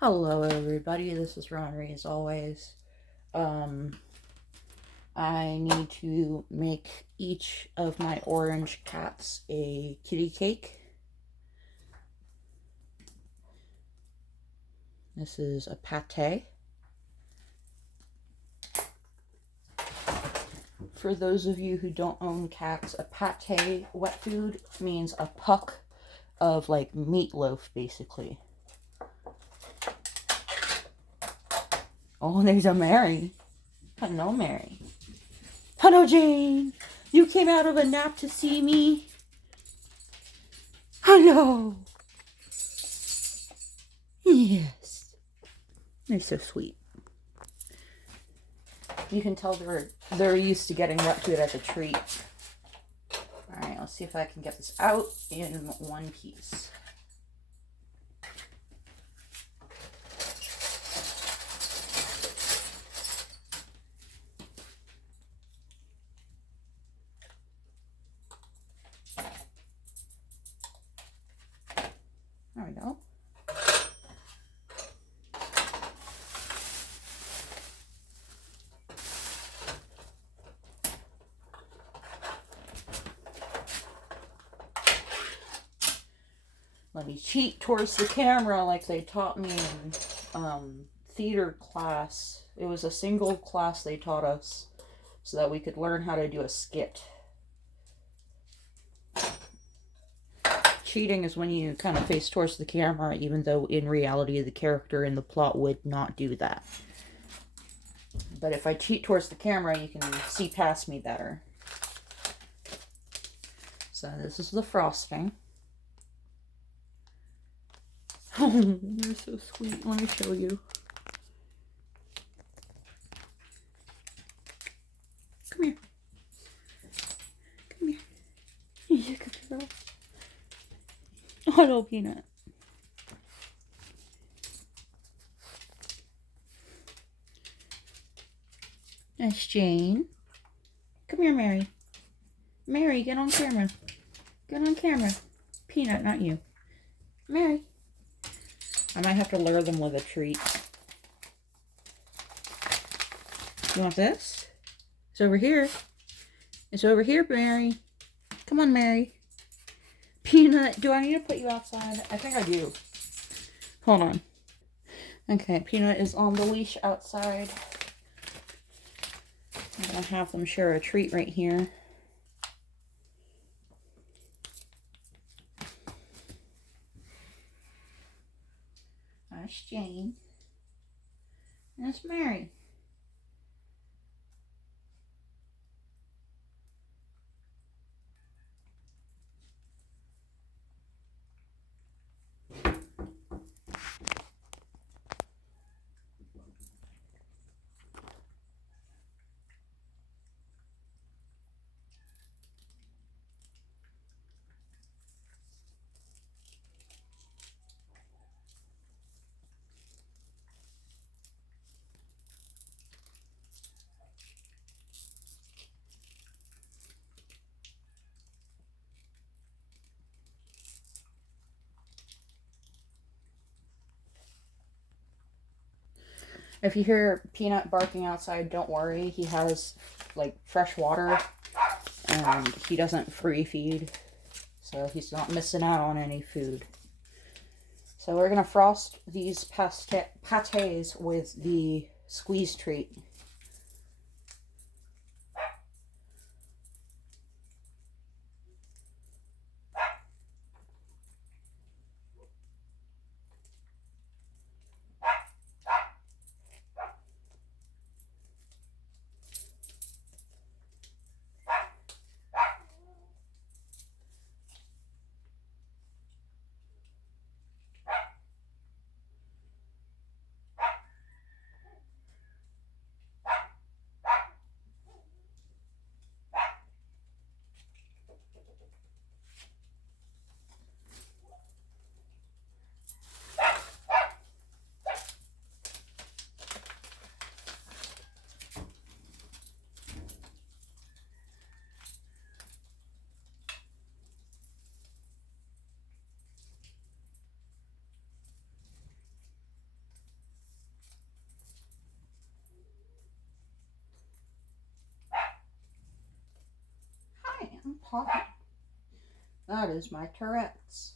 Hello everybody, this is Ronry as always. I need to make each of my orange cats a kitty cake. This is a pate. For those of you who don't own cats, a pate wet food means a puck of like meatloaf basically. Oh, there's a Mary. Hello, Mary. Hello, Jane. You came out of a nap to see me? Hello. Yes. They're so sweet. You can tell they're used to getting wet food as a treat. Alright, let's see if I can get this out in one piece. There we go. Let me cheat towards the camera like they taught me in theater class. It was a single class they taught us so that we could learn how to do a skit. Cheating is when you kind of face towards the camera, even though in reality the character in the plot would not do that. But if I cheat towards the camera, you can see past me better. So this is the frosting. Oh, they're so sweet. Let me show you. Come here. Come here. You good girl. Hello, Peanut. That's Jane. Come here, Mary. Mary, get on camera. Get on camera. Peanut, not you. Mary. I might have to lure them with a treat. You want this? It's over here. It's over here, Mary. Come on, Mary. Peanut, do I need to put you outside? I think I do. Hold on. Okay, Peanut is on the leash outside. I'm gonna have them share a treat right here. That's Jane. That's Mary. If you hear Peanut barking outside, don't worry. He has like fresh water and he doesn't free feed, so he's not missing out on any food. So we're gonna frost these pates with the squeeze treat. popping. That is my Tourette's.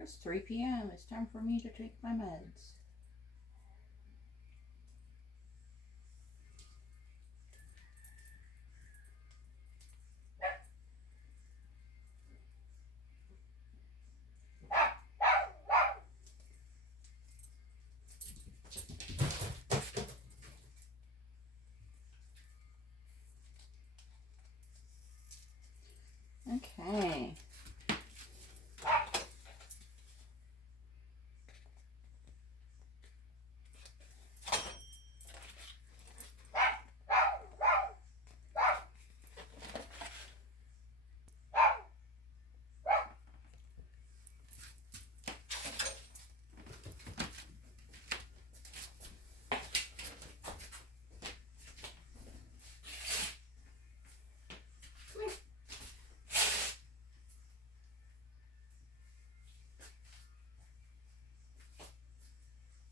It's 3 p.m. It's time for me to take my meds. Okay.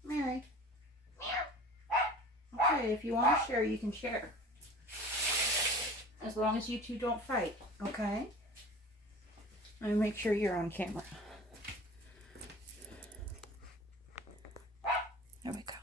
Mary. Okay, if you want to share, you can share. As long as you two don't fight, okay? Let me make sure you're on camera. There we go.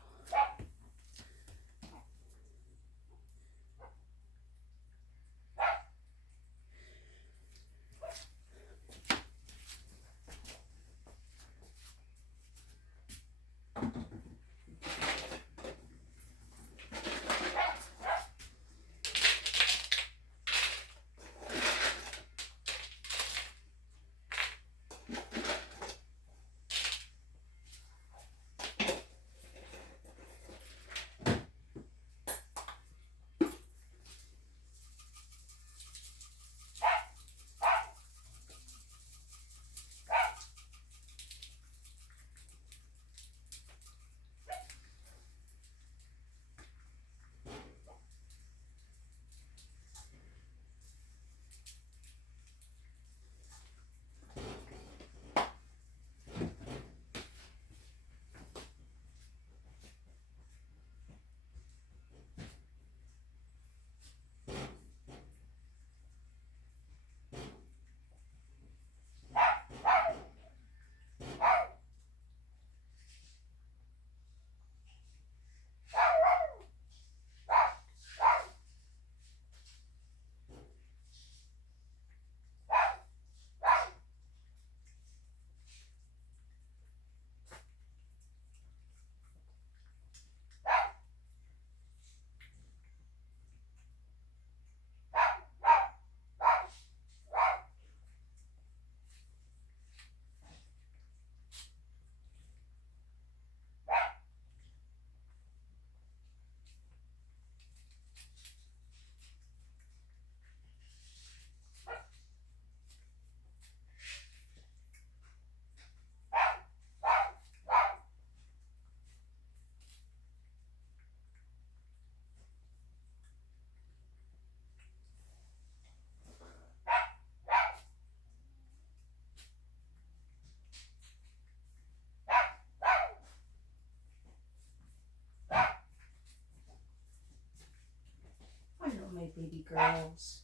My baby girls.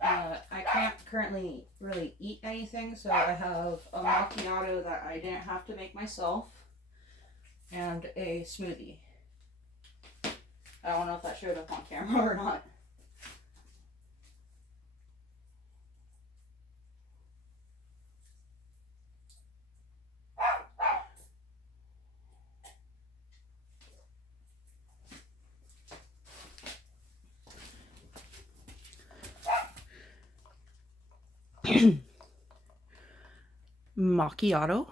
I can't currently really eat anything, so I have a macchiato that I didn't have to make myself and a smoothie. I don't know if that showed up on camera or not. Macchiato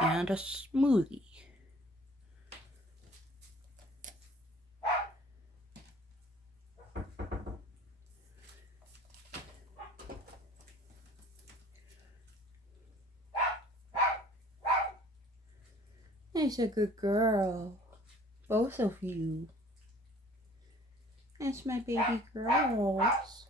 and a smoothie. He's a good girl. Both of you. That's my baby girls.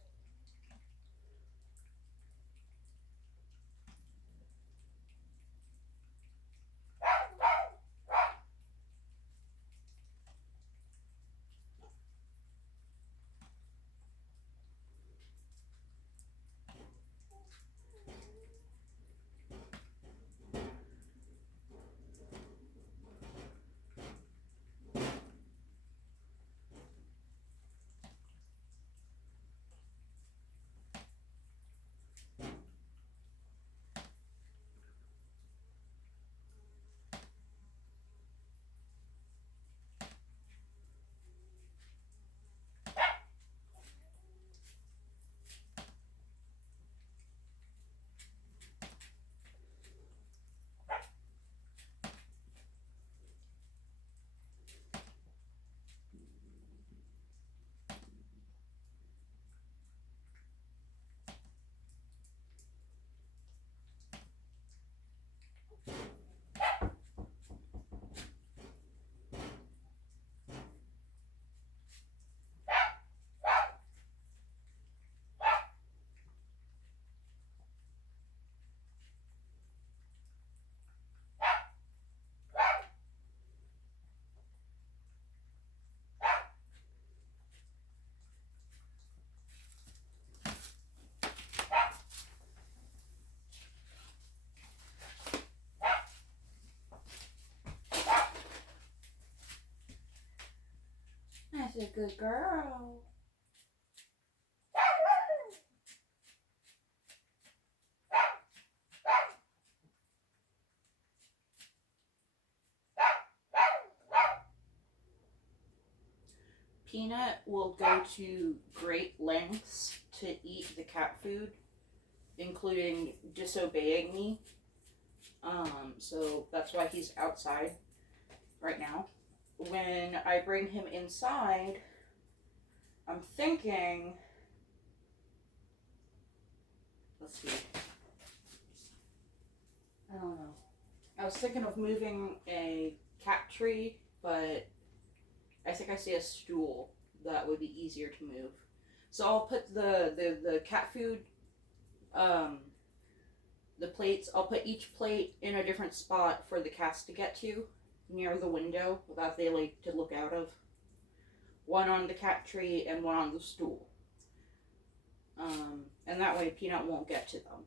That's a good girl. Peanut will go to great lengths to eat the cat food, including disobeying me. So that's why he's outside right now. When I bring him inside, I'm thinking, let's see, I don't know. I was thinking of moving a cat tree, but I think I see a stool that would be easier to move. So I'll put the cat food, the plates, I'll put each plate in a different spot for the cats to get to, near the window that they like to look out of. One on the cat tree and one on the stool. And that way Peanut won't get to them.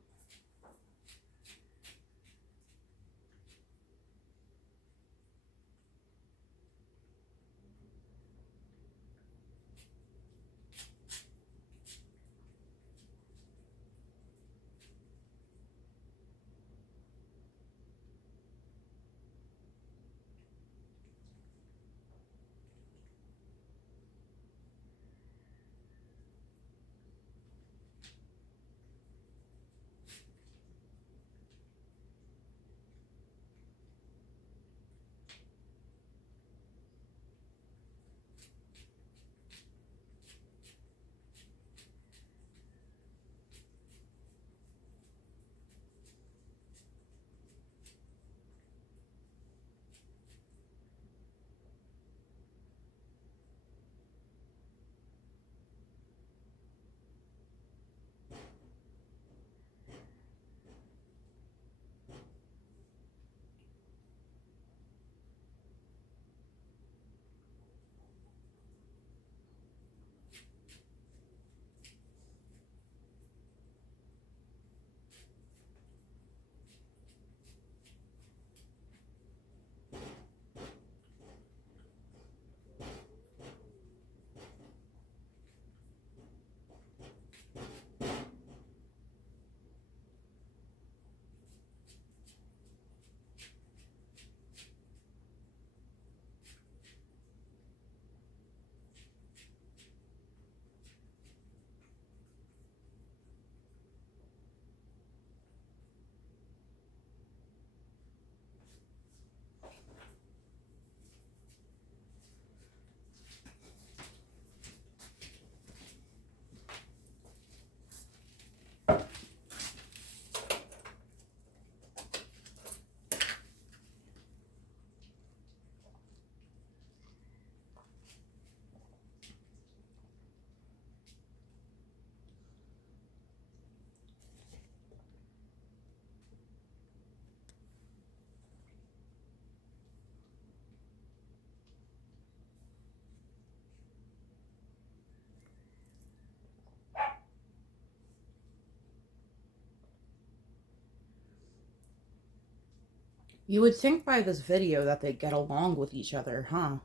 You would think by this video that they get along with each other, huh?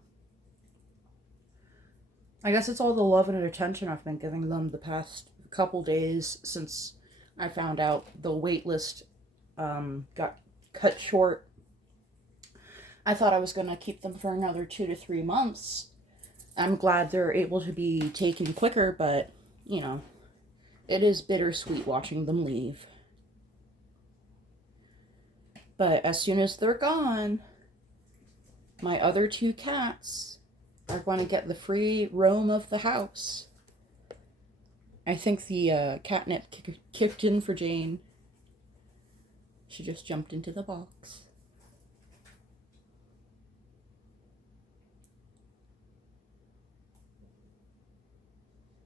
I guess it's all the love and attention I've been giving them the past couple days since I found out the wait list got cut short. I thought I was going to keep them for another 2 to 3 months. I'm glad they're able to be taken quicker, but, you know, it is bittersweet watching them leave. But as soon as they're gone, my other 2 cats are going to get the free roam of the house. I think the catnip kicked in for Jane. She just jumped into the box.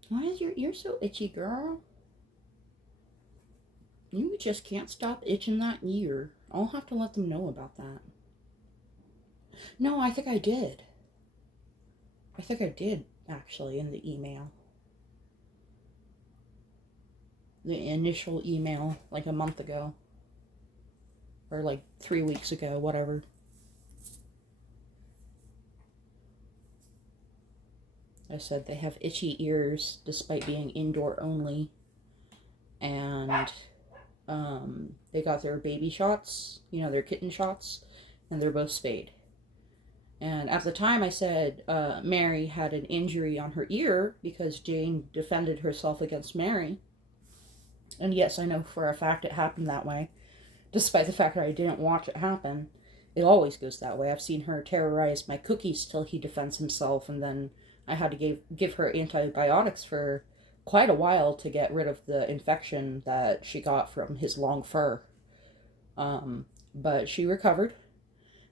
Why is your ear so itchy, girl? You just can't stop itching that ear. I'll have to let them know about that. No, I think I did. I think I did, actually, in the email. The initial email, like a month ago. Or like 3 weeks ago, whatever. I said they have itchy ears despite being indoor only. And they got their baby shots, you know, their kitten shots, and they're both spayed. And at the time I said Mary had an injury on her ear because Jane defended herself against Mary. And yes, I know for a fact it happened that way. Despite the fact that I didn't watch it happen. It always goes that way. I've seen her terrorize my Cookies till he defends himself, and then I had to give her antibiotics for quite a while to get rid of the infection that she got from his long fur. But she recovered,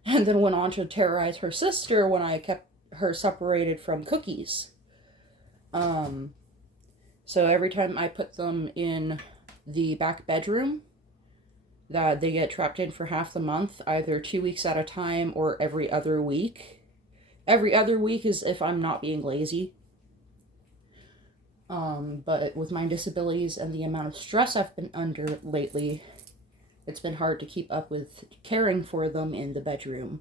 and then went on to terrorize her sister when I kept her separated from Cookies. So every time I put them in the back bedroom, that they get trapped in for half the month, either 2 weeks at a time or every other week. Every other week is if I'm not being lazy. But with my disabilities and the amount of stress I've been under lately, it's been hard to keep up with caring for them in the bedroom.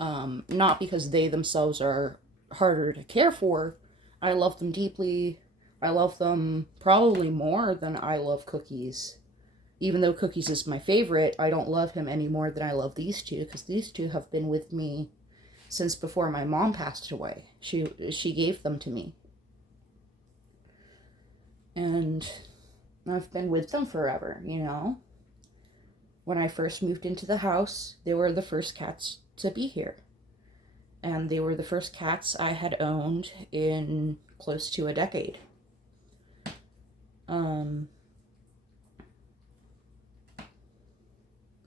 Not because they themselves are harder to care for. I love them deeply. I love them probably more than I love Cookies. Even though Cookies is my favorite, I don't love him any more than I love these two, because these two have been with me since before my mom passed away. She gave them to me. And I've been with them forever, you know? When I first moved into the house, they were the first cats to be here. And they were the first cats I had owned in close to a decade.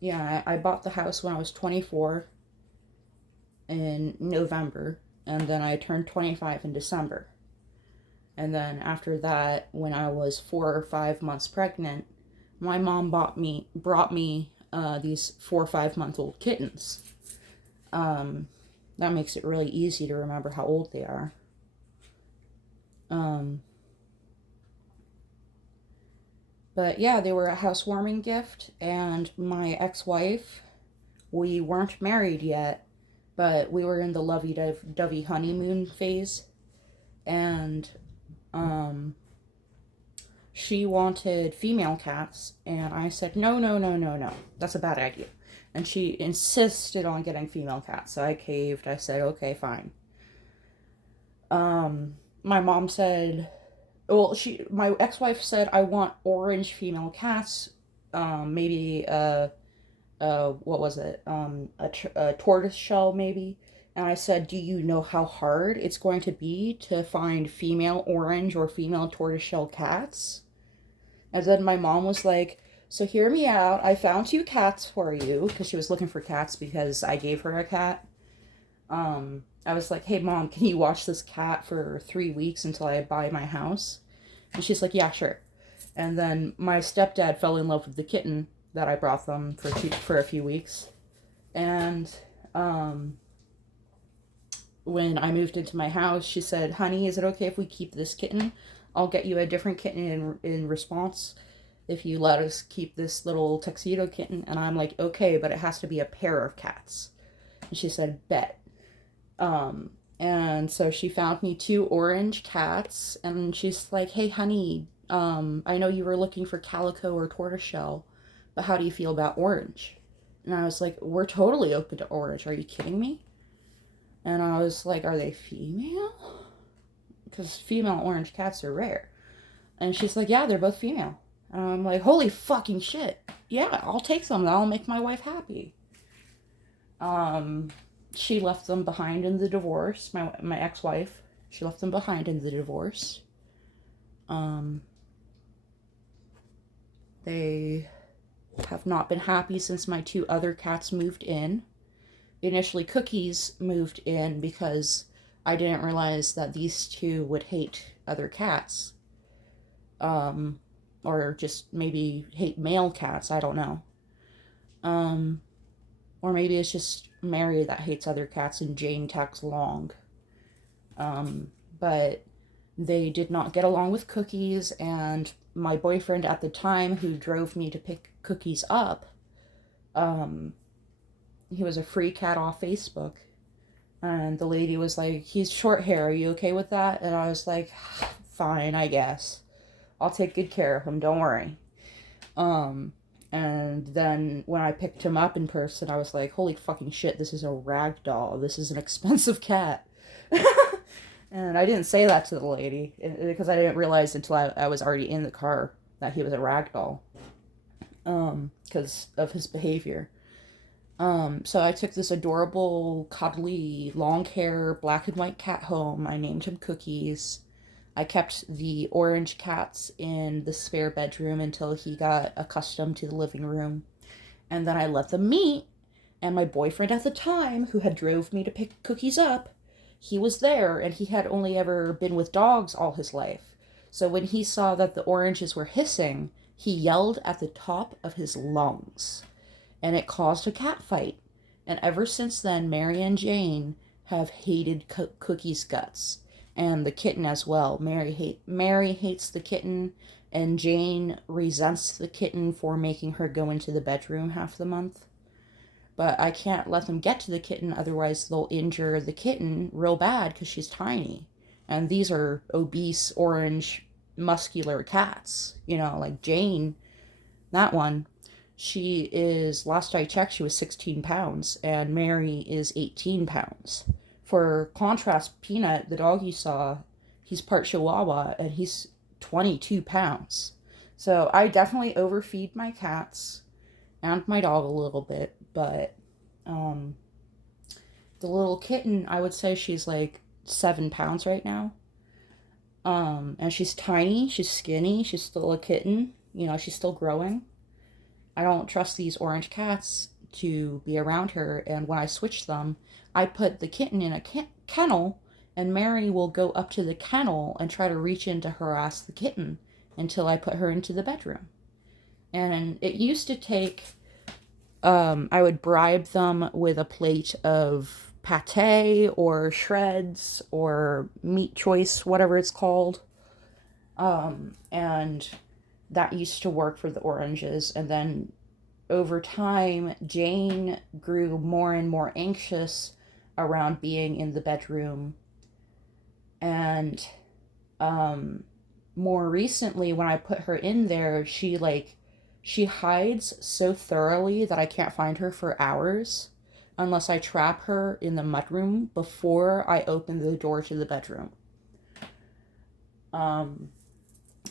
Yeah, I bought the house when I was 24 in November, and then I turned 25 in December. And then after that, when I was 4 or 5 months pregnant, my mom brought me these 4 or 5 month old kittens. That makes it really easy to remember how old they are. But yeah, they were a housewarming gift, and my ex-wife, we weren't married yet, but we were in the lovey-dovey honeymoon phase, and she wanted female cats, and I said, no, that's a bad idea. And she insisted on getting female cats, so I caved. I said, okay, fine. My mom said, well, my ex-wife said, I want orange female cats, maybe, what was it, a tortoise shell, maybe. And I said, do you know how hard it's going to be to find female orange or female tortoiseshell cats? And then my mom was like, so hear me out. I found 2 cats for you, because she was looking for cats because I gave her a cat. I was like, hey, Mom, can you watch this cat for 3 weeks until I buy my house? And she's like, yeah, sure. And then my stepdad fell in love with the kitten that I brought them for a few weeks. And when I moved into my house, she said, honey, is it okay if we keep this kitten? I'll get you a different kitten in response. if you let us keep this little tuxedo kitten. And I'm like, okay, but it has to be a pair of cats. And she said, bet. And so she found me 2 orange cats, and she's like, hey, honey, I know you were looking for calico or tortoiseshell, but how do you feel about orange? And I was like, we're totally open to orange. Are you kidding me? And I was like, are they female? Because female orange cats are rare. And she's like, yeah, they're both female. And I'm like, holy fucking shit. Yeah, I'll take some. That'll make my wife happy. She left them behind in the divorce. My ex-wife. She left them behind in the divorce. They have not been happy since my 2 other cats moved in. Initially, Cookies moved in because I didn't realize that these 2 would hate other cats. Or just maybe hate male cats, I don't know. Or maybe it's just Mary that hates other cats and Jane tags along. But they did not get along with Cookies, and my boyfriend at the time, who drove me to pick Cookies up, he was a free cat off Facebook. And the lady was like, he's short hair, are you okay with that? And I was like, fine, I guess. I'll take good care of him, don't worry. And then when I picked him up in person, I was like, holy fucking shit, this is a rag doll. This is an expensive cat. And I didn't say that to the lady because I didn't realize until I was already in the car that he was a rag doll. Because of his behavior. So I took this adorable, cuddly, long hair, black and white cat home. I named him Cookies. I kept the orange cats in the spare bedroom until he got accustomed to the living room. And then I let them meet. And my boyfriend at the time, who had drove me to pick Cookies up, he was there, and he had only ever been with dogs all his life. So when he saw that the oranges were hissing, he yelled at the top of his lungs. And it caused a cat fight. And ever since then, Mary and Jane have hated Cookies' guts. And the kitten as well. Mary hates the kitten, and Jane resents the kitten for making her go into the bedroom half the month. But I can't let them get to the kitten, otherwise they'll injure the kitten real bad because she's tiny. And these are obese, orange, muscular cats. You know, like Jane, that one, she is, last I checked, she was 16 pounds, and Mary is 18 pounds. For contrast, Peanut, the dog you saw, he's part Chihuahua, and he's 22 pounds. So I definitely overfeed my cats and my dog a little bit, but the little kitten, I would say she's like 7 pounds right now. And she's tiny, she's skinny, she's still a kitten, you know, she's still growing. I don't trust these orange cats to be around her, and when I switch them, I put the kitten in a kennel, and Mary will go up to the kennel and try to reach in to harass the kitten until I put her into the bedroom. And it used to take, I would bribe them with a plate of pate or shreds or meat choice, whatever it's called. And that used to work for the oranges. And then over time, Jane grew more and more anxious around being in the bedroom. And more recently, when I put her in there, she hides so thoroughly that I can't find her for hours unless I trap her in the mudroom before I open the door to the bedroom.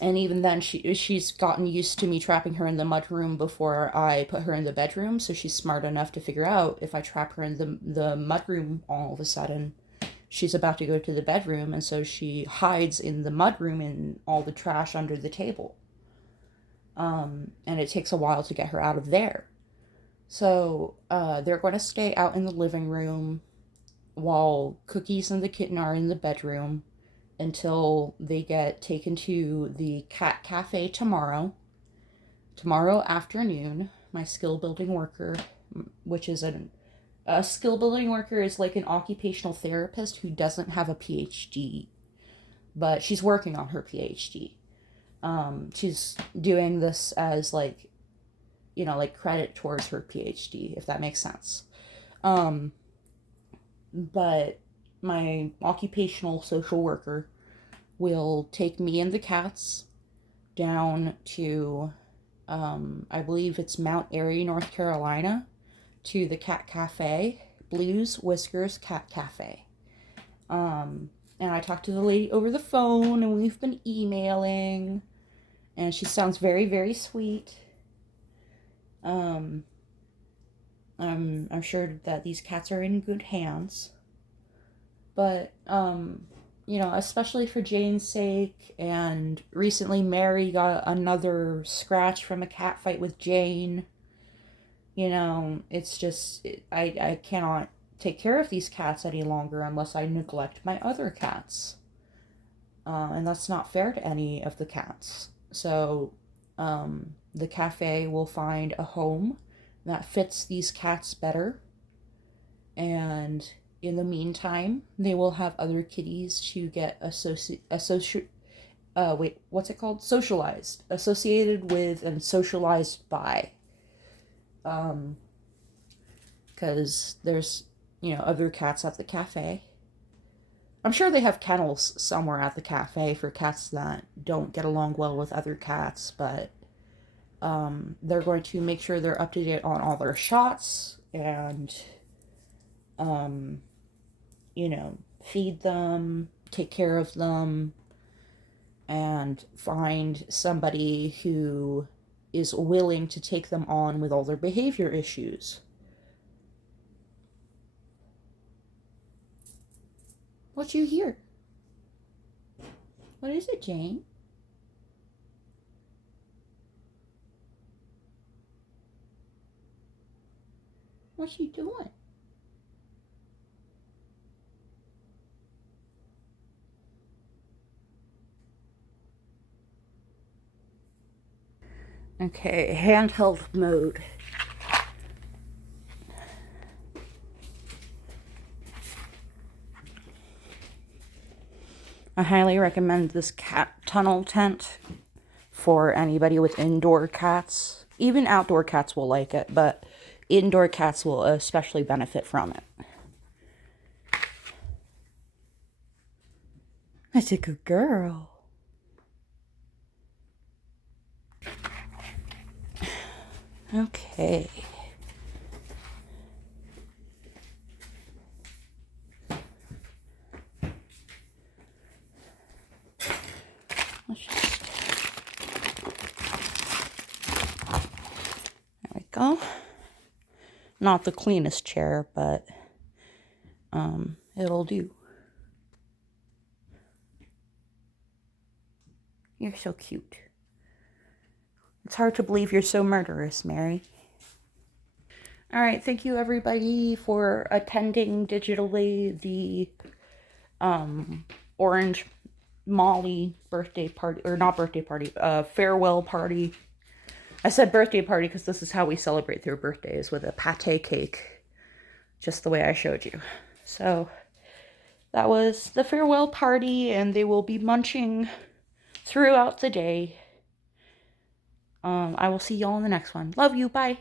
And even then, she's gotten used to me trapping her in the mudroom before I put her in the bedroom, so she's smart enough to figure out if I trap her in the mudroom all of a sudden, she's about to go to the bedroom, and so she hides in the mudroom in all the trash under the table. And it takes a while to get her out of there. So they're going to stay out in the living room while Cookies and the kitten are in the bedroom until they get taken to the cat cafe tomorrow afternoon. My skill building worker, which is a skill building worker, is like an occupational therapist who doesn't have a PhD, but she's working on her PhD. She's doing this as like, you know, like credit towards her PhD, if that makes sense. But my occupational social worker will take me and the cats down to, I believe it's Mount Airy, North Carolina, to the cat cafe, Blues Whiskers Cat Cafe. And I talked to the lady over the phone, and we've been emailing, and she sounds very, very sweet. I'm sure that these cats are in good hands. But, you know, especially for Jane's sake, and recently Mary got another scratch from a cat fight with Jane. You know, it's just, I cannot take care of these cats any longer unless I neglect my other cats. And that's not fair to any of the cats. So, the cafe will find a home that fits these cats better. And in the meantime, they will have other kitties to get what's it called? Socialized. Associated with and socialized by. Because there's, you know, other cats at the cafe. I'm sure they have kennels somewhere at the cafe for cats that don't get along well with other cats, but they're going to make sure they're up to date on all their shots and, you know, feed them, take care of them, and find somebody who is willing to take them on with all their behavior issues. What you hear? What is it, Jane? What's she doing? Okay, handheld mode. I highly recommend this cat tunnel tent for anybody with indoor cats. Even outdoor cats will like it, but indoor cats will especially benefit from it. That's a good girl. Okay. Let's just... There we go. Not the cleanest chair, but it'll do. You're so cute. It's hard to believe you're so murderous, Mary. All right, thank you everybody for attending digitally the Orange Molly birthday party, or not birthday party, farewell party. I said birthday party because this is how we celebrate their birthdays, with a pate cake, just the way I showed you. So that was the farewell party, and they will be munching throughout the day. I will see y'all in the next one. Love you. Bye.